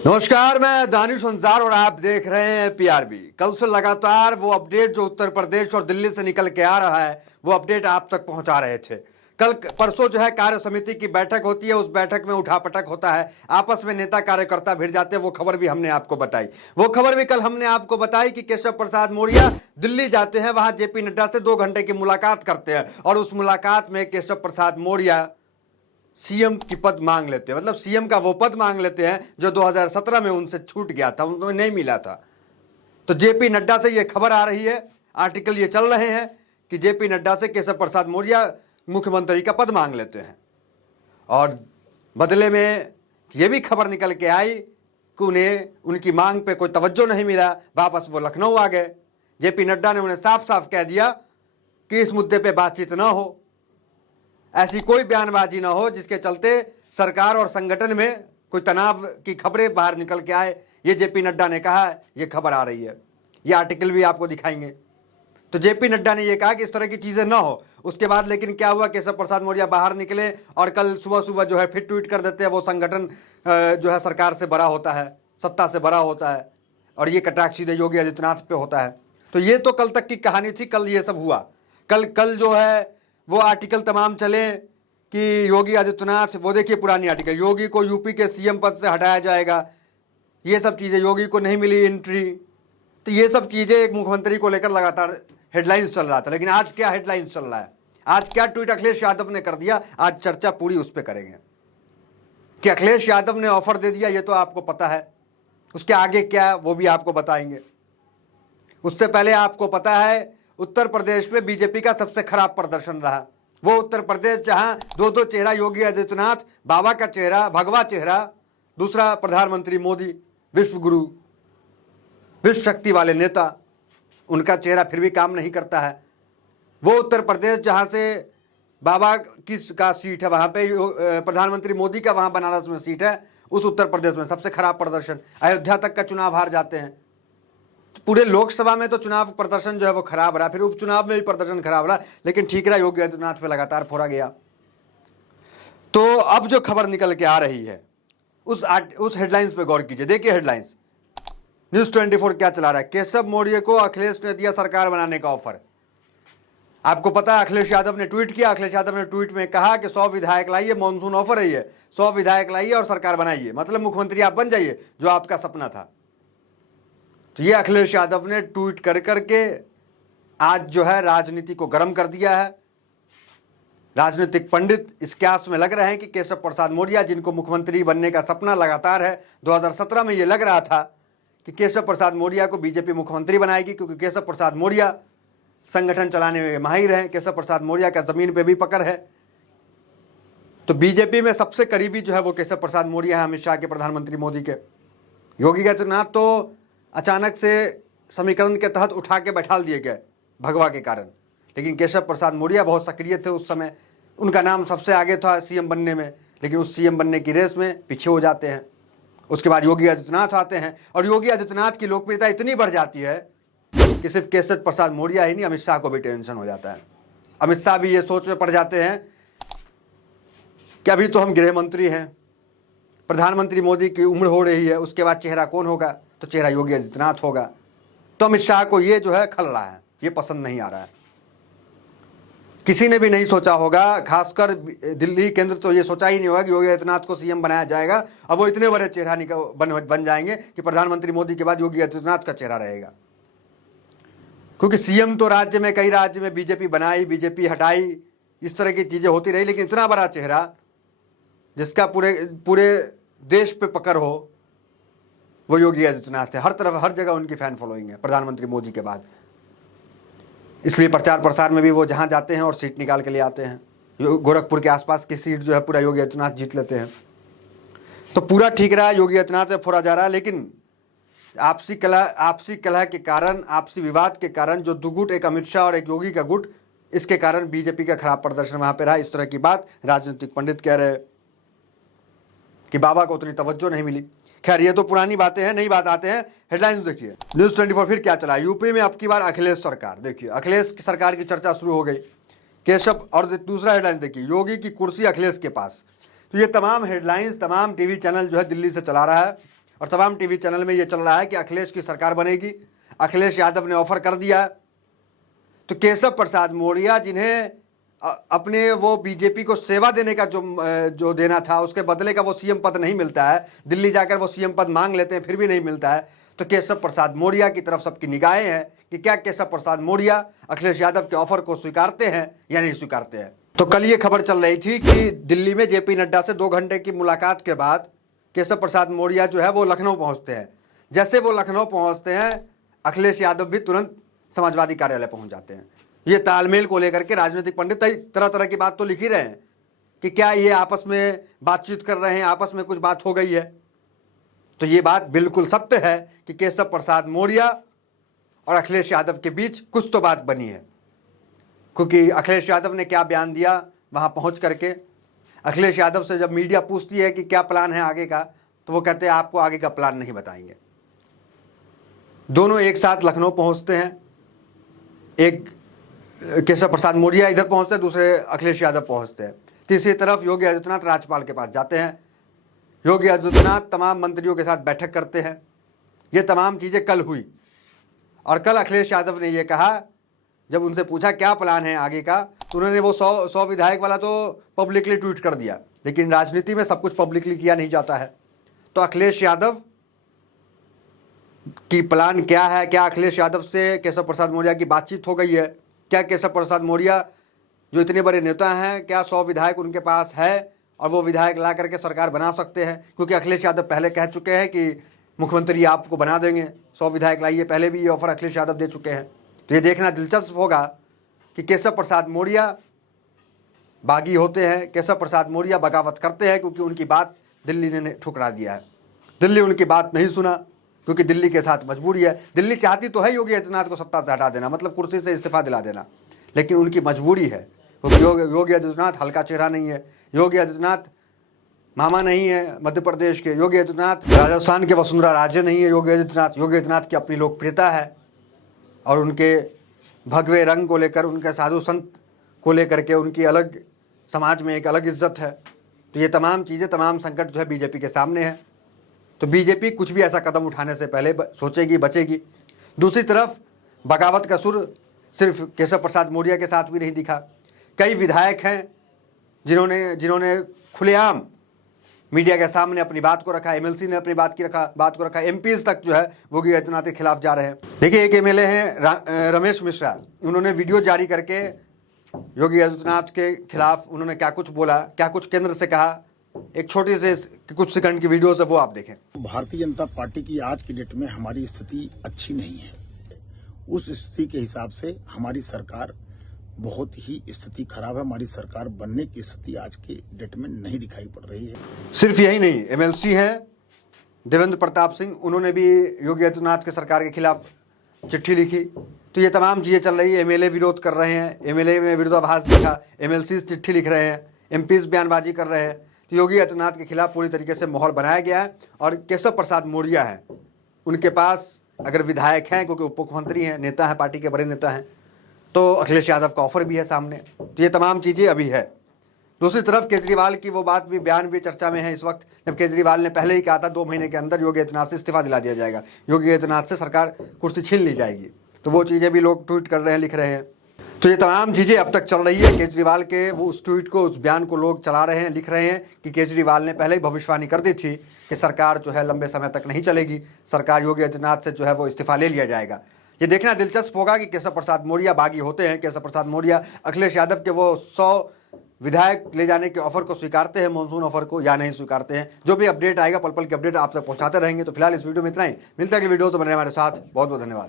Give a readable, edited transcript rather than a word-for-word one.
नमस्कार, मैं दानिश अंसार और आप देख रहे हैं पीआरबी। कल से लगातार वो अपडेट जो उत्तर प्रदेश और दिल्ली से निकल के आ रहा है वो अपडेट आप तक पहुंचा रहे थे। कल परसों जो है कार्य समिति की बैठक होती है, उस बैठक में उठापटक होता है, आपस में नेता कार्यकर्ता भिड़ जाते हैं। वो खबर भी हमने आपको बताई। वो खबर भी कल हमने आपको बताई कि केशव प्रसाद मौर्य दिल्ली जाते हैं, वहां जेपी नड्डा से 2 घंटे की मुलाकात करते हैं और उस मुलाकात में केशव प्रसाद मौर्य सीएम की पद मांग लेते हैं। मतलब सीएम का वो पद मांग लेते हैं जो 2017 में उनसे छूट गया था, उनको नहीं मिला था। तो जेपी नड्डा से ये खबर आ रही है, आर्टिकल ये चल रहे हैं कि जेपी नड्डा से केशव प्रसाद मौर्य मुख्यमंत्री का पद मांग लेते हैं। और बदले में ये भी खबर निकल के आई कि उन्हें उनकी मांग पे कोई तवज्जो नहीं मिला, वापस वो लखनऊ आ गए। जेपी नड्डा ने उन्हें साफ साफ कह दिया कि इस मुद्दे पे बातचीत ना हो, ऐसी कोई बयानबाजी ना हो जिसके चलते सरकार और संगठन में कोई तनाव की खबरें बाहर निकल के आए। ये जेपी नड्डा ने कहा, ये खबर आ रही है, ये आर्टिकल भी आपको दिखाएंगे। तो जेपी नड्डा ने ये कहा कि इस तरह की चीज़ें ना हो। उसके बाद लेकिन क्या हुआ, केशव प्रसाद मौर्य बाहर निकले और कल सुबह सुबह जो है फिर ट्वीट कर देते हैं वो संगठन जो है सरकार से बड़ा होता है, सत्ता से बड़ा होता है, और ये कटाक्ष सीधे योगी आदित्यनाथ पे होता है। तो ये तो कल तक की कहानी थी, कल ये सब हुआ। कल जो है वो आर्टिकल तमाम चले कि योगी आदित्यनाथ, वो देखिए पुरानी आर्टिकल, योगी को यूपी के सीएम पद से हटाया जाएगा, ये सब चीज़ें, योगी को नहीं मिली एंट्री। तो ये सब चीज़ें एक मुख्यमंत्री को लेकर लगातार हेडलाइंस चल रहा था। लेकिन आज क्या हेडलाइंस चल रहा है, आज क्या ट्वीट अखिलेश यादव ने कर दिया, आज चर्चा पूरी उस पर करेंगे कि अखिलेश यादव ने ऑफर दे दिया, ये तो आपको पता है, उसके आगे क्या है वो भी आपको बताएंगे। उससे पहले आपको पता है उत्तर प्रदेश में बीजेपी का सबसे खराब प्रदर्शन रहा। वो उत्तर प्रदेश जहां दो चेहरा, योगी आदित्यनाथ बाबा का चेहरा, भगवा चेहरा, दूसरा प्रधानमंत्री मोदी, विश्व गुरु, विश्व शक्ति वाले नेता, उनका चेहरा फिर भी काम नहीं करता है। वो उत्तर प्रदेश जहां से बाबा का सीट है, वहां पे प्रधानमंत्री मोदी का वहां बनारस में सीट है, उस उत्तर प्रदेश में सबसे खराब प्रदर्शन। अयोध्या तक का चुनाव हार जाते हैं। पूरे लोकसभा में तो चुनाव प्रदर्शन जो है वो खराब रहा, फिर उपचुनाव में भी प्रदर्शन खराब रहा, लेकिन ठीक रहा, योगी आदित्यनाथ पे लगातार फोड़ा गया। तो अब जो खबर निकल के आ रही है उस हेडलाइंस पे गौर कीजिए। देखिए हेडलाइंस, न्यूज 24 क्या चला रहा है, केशव मौर्य को अखिलेश ने दिया सरकार बनाने का ऑफर। आपको पता है अखिलेश यादव ने ट्वीट किया, अखिलेश यादव ने ट्वीट में कहा कि 100 विधायक लाइए, मानसून ऑफर है ये, 100 विधायक लाइए और सरकार बनाइए, मतलब मुख्यमंत्री आप बन जाइए, जो आपका सपना था। तो ये अखिलेश यादव ने ट्वीट कर करके आज जो है राजनीति को गर्म कर दिया है। राजनीतिक पंडित इस क्यास में लग रहे हैं कि केशव प्रसाद मौर्य, जिनको मुख्यमंत्री बनने का सपना लगातार है, 2017 में ये लग रहा था कि केशव प्रसाद मौर्य को बीजेपी मुख्यमंत्री बनाएगी, क्योंकि केशव प्रसाद मौर्य संगठन चलाने में माहिर हैं, केशव प्रसाद मौर्य का जमीन पे भी पकड़ है। तो बीजेपी में सबसे करीबी जो है वो केशव प्रसाद मौर्य है, अमित शाह के, प्रधानमंत्री मोदी के। योगी आदित्यनाथ तो अचानक से समीकरण के तहत उठा के बैठाल दिए गए भगवा के कारण, लेकिन केशव प्रसाद मौर्य बहुत सक्रिय थे उस समय, उनका नाम सबसे आगे था सीएम बनने में, लेकिन उस सीएम बनने की रेस में पीछे हो जाते हैं। उसके बाद योगी आदित्यनाथ आते हैं और योगी आदित्यनाथ की लोकप्रियता इतनी बढ़ जाती है कि सिर्फ केशव प्रसाद मौर्य ही नहीं, अमित शाह को भी टेंशन हो जाता है। अमित शाह भी ये सोच में पड़ जाते हैं कि अभी तो हम गृह मंत्री हैं, प्रधानमंत्री मोदी की उम्र हो रही है, उसके बाद चेहरा कौन होगा, तो चेहरा योगी आदित्यनाथ होगा। तो अमित शाह को ये जो है खल रहा है, ये पसंद नहीं आ रहा है। किसी ने भी नहीं सोचा होगा, खासकर दिल्ली केंद्र तो ये सोचा ही नहीं होगा कि योगी आदित्यनाथ को सीएम बनाया जाएगा और वो इतने बड़े चेहरा बन जाएंगे कि प्रधानमंत्री मोदी के बाद योगी आदित्यनाथ का चेहरा रहेगा। क्योंकि सीएम तो राज्य में, कई राज्य में बीजेपी बनाई, बीजेपी हटाई, इस तरह की चीजें होती रही, लेकिन इतना बड़ा चेहरा जिसका पूरे देश पे पकड़ हो, वो योगी आदित्यनाथ है। हर तरफ, हर जगह उनकी फैन फॉलोइंग है प्रधानमंत्री मोदी के बाद। इसलिए प्रचार प्रसार में भी वो जहां जाते हैं और सीट निकाल के ले आते हैं। गोरखपुर के आसपास की सीट जो है पूरा योगी आदित्यनाथ जीत लेते हैं। तो पूरा ठीक रहा, योगी आदित्यनाथ से फोड़ा जा रहा है, लेकिन आपसी कलह के कारण, आपसी विवाद के कारण, जो दो गुट, एक अमित शाह और एक योगी का गुट, इसके कारण बीजेपी का खराब प्रदर्शन वहां पर रहा। इस तरह की बात राजनीतिक पंडित कह रहे कि बाबा को उतनी तवज्जो नहीं मिली। खैर ये तो पुरानी बातें हैं, नई बात आते हैं। हेडलाइंस देखिए, न्यूज 24 फिर क्या चला, यूपी में अब की बार अखिलेश सरकार। देखिए अखिलेश की सरकार की चर्चा शुरू हो गई, केशव। और दूसरा हेडलाइन देखिए, योगी की कुर्सी अखिलेश के पास। तो ये तमाम हेडलाइंस तमाम टीवी चैनल जो है दिल्ली से चला रहा है और तमाम टीवी चैनल में ये चल रहा है कि अखिलेश की सरकार बनेगी, अखिलेश यादव ने ऑफर कर दिया। तो केशव प्रसाद मौर्य जिन्हें अपने वो बीजेपी को सेवा देने का जो देना था, उसके बदले का वो सीएम पद नहीं मिलता है, दिल्ली जाकर वो सीएम पद मांग लेते हैं फिर भी नहीं मिलता है। तो केशव प्रसाद मौर्य की तरफ सबकी निगाहें हैं कि क्या केशव प्रसाद मौर्य अखिलेश यादव के ऑफर को स्वीकारते हैं या नहीं स्वीकारते हैं। तो कल ये खबर चल रही थी कि दिल्ली में जेपी नड्डा से 2 घंटे की मुलाकात के बाद केशव प्रसाद मौर्य जो है वो लखनऊ पहुंचते हैं। जैसे वो लखनऊ पहुंचते हैं, अखिलेश यादव भी तुरंत समाजवादी कार्यालय पहुंच जाते हैं। ये तालमेल को लेकर के राजनीतिक पंडित तरह तरह की बात तो लिख ही रहे हैं कि क्या ये आपस में बातचीत कर रहे हैं, आपस में कुछ बात हो गई है। तो ये बात बिल्कुल सत्य है कि केशव प्रसाद मौर्य और अखिलेश यादव के बीच कुछ तो बात बनी है, क्योंकि अखिलेश यादव ने क्या बयान दिया वहां पहुंच करके। अखिलेश यादव से जब मीडिया पूछती है कि क्या प्लान है आगे का, तो वो कहते हैं आपको आगे का प्लान नहीं बताएंगे। दोनों एक साथ लखनऊ पहुंचते हैं, एक केशव प्रसाद मौर्य इधर पहुंचते हैं, दूसरे अखिलेश यादव पहुंचते हैं। तीसरी तरफ योगी आदित्यनाथ राज्यपाल के पास जाते हैं। योगी आदित्यनाथ तमाम मंत्रियों के साथ बैठक करते हैं। ये तमाम चीज़ें कल हुई और कल अखिलेश यादव ने ये कहा, जब उनसे पूछा क्या प्लान है आगे का, तो उन्होंने वो 100 विधायक वाला तो पब्लिकली ट्वीट कर दिया, लेकिन राजनीति में सब कुछ पब्लिकली किया नहीं जाता है। तो अखिलेश यादव की प्लान क्या है? क्या अखिलेश यादव से केशव प्रसाद मौर्य की बातचीत हो गई है? क्या केशव प्रसाद मौर्य जो इतने बड़े नेता हैं, क्या 100 विधायक उनके पास है और वो विधायक ला करके सरकार बना सकते हैं? क्योंकि अखिलेश यादव पहले कह चुके हैं कि मुख्यमंत्री आपको बना देंगे, 100 विधायक लाइए, पहले भी ये ऑफर अखिलेश यादव दे चुके हैं। तो ये देखना दिलचस्प होगा कि केशव प्रसाद मौर्य बागी होते हैं, केशव प्रसाद मौर्य बगावत करते हैं, क्योंकि उनकी बात दिल्ली ने ठुकरा दिया है। दिल्ली उनकी बात नहीं सुना क्योंकि दिल्ली के साथ मजबूरी है। दिल्ली चाहती तो है योगी आदित्यनाथ को सत्ता से हटा देना, मतलब कुर्सी से इस्तीफा दिला देना, लेकिन उनकी मजबूरी है क्योंकि योगी आदित्यनाथ हल्का चेहरा नहीं है। योगी आदित्यनाथ मामा नहीं है मध्य प्रदेश के, योगी आदित्यनाथ राजस्थान के वसुंधरा राजे नहीं है। योगी आदित्यनाथ की अपनी लोकप्रियता है और उनके भगवे रंग को लेकर, उनके साधु संत को लेकर के उनकी अलग समाज में एक अलग इज्जत है। तो ये तमाम चीज़ें, तमाम संकट जो है बीजेपी के सामने है। तो बीजेपी कुछ भी ऐसा कदम उठाने से पहले सोचेगी, बचेगी। दूसरी तरफ बगावत का सुर सिर्फ केशव प्रसाद मौर्य के साथ भी नहीं दिखा। कई विधायक हैं जिन्होंने खुलेआम मीडिया के सामने अपनी बात को रखा। एमएलसी ने अपनी बात को रखा। एमपीज तक जो है योगी आदित्यनाथ के खिलाफ जा रहे हैं। देखिए, एक एमएलए हैं रमेश मिश्रा, उन्होंने वीडियो जारी करके योगी आदित्यनाथ के खिलाफ उन्होंने क्या कुछ बोला, क्या कुछ केंद्र से कहा, एक छोटी से कुछ सेकंड की वीडियो है, वो आप देखें। भारतीय जनता पार्टी की आज की डेट में हमारी स्थिति अच्छी नहीं है। उस स्थिति के हिसाब से हमारी सरकार बहुत ही स्थिति खराब है। हमारी सरकार बनने की स्थिति आज के डेट में नहीं दिखाई पड़ रही है। सिर्फ यही नहीं, एमएलसी हैं देवेंद्र प्रताप सिंह, उन्होंने भी योगी आदित्यनाथ की सरकार के खिलाफ चिट्ठी लिखी। तो ये तमाम चीज़ें चल रही है। एमएलए विरोध कर रहे हैं, एमएलए में विरोधाभास दिखा, एमएलसी चिट्ठी लिख रहे हैं, एमपीज बयानबाजी कर रहे हैं। तो योगी आदित्यनाथ के खिलाफ पूरी तरीके से माहौल बनाया गया है। और केशव प्रसाद मौर्य हैं, उनके पास अगर विधायक हैं, क्योंकि उप मुख्यमंत्री हैं, नेता हैं, पार्टी के बड़े नेता हैं, तो अखिलेश यादव का ऑफर भी है सामने। तो ये तमाम चीज़ें अभी है। दूसरी तरफ केजरीवाल की वो बात भी, बयान भी चर्चा में है इस वक्त, जब केजरीवाल ने पहले ही कहा था 2 महीने के अंदर योगी आदित्यनाथ से इस्तीफा दिला दिया जाएगा, योगी आदित्यनाथ से सरकार कुर्सी छीन ली जाएगी। तो वो चीज़ें भी लोग ट्वीट कर रहे हैं, लिख रहे हैं। तो ये तमाम चीज़ें अब तक चल रही है। केजरीवाल के वो उस ट्वीट को, उस बयान को लोग चला रहे हैं, लिख रहे हैं कि केजरीवाल ने पहले ही भविष्यवाणी कर दी थी कि सरकार जो है लंबे समय तक नहीं चलेगी, सरकार योगी आदित्यनाथ से जो है वो इस्तीफा ले लिया जाएगा। ये देखना दिलचस्प होगा कि केशव प्रसाद मौर्य बागी होते हैं। केशव प्रसाद मौर्य अखिलेश यादव के वो 100 विधायक ले जाने के ऑफर को स्वीकारते हैं, मॉनसून ऑफर को, या नहीं स्वीकारते हैं। जो भी अपडेट आएगा, पल पल की अपडेट आप तक पहुंचाते रहेंगे। तो फिलहाल इस वीडियो में इतना ही। मिलता है कि वीडियो से बने हमारे साथ। बहुत बहुत धन्यवाद।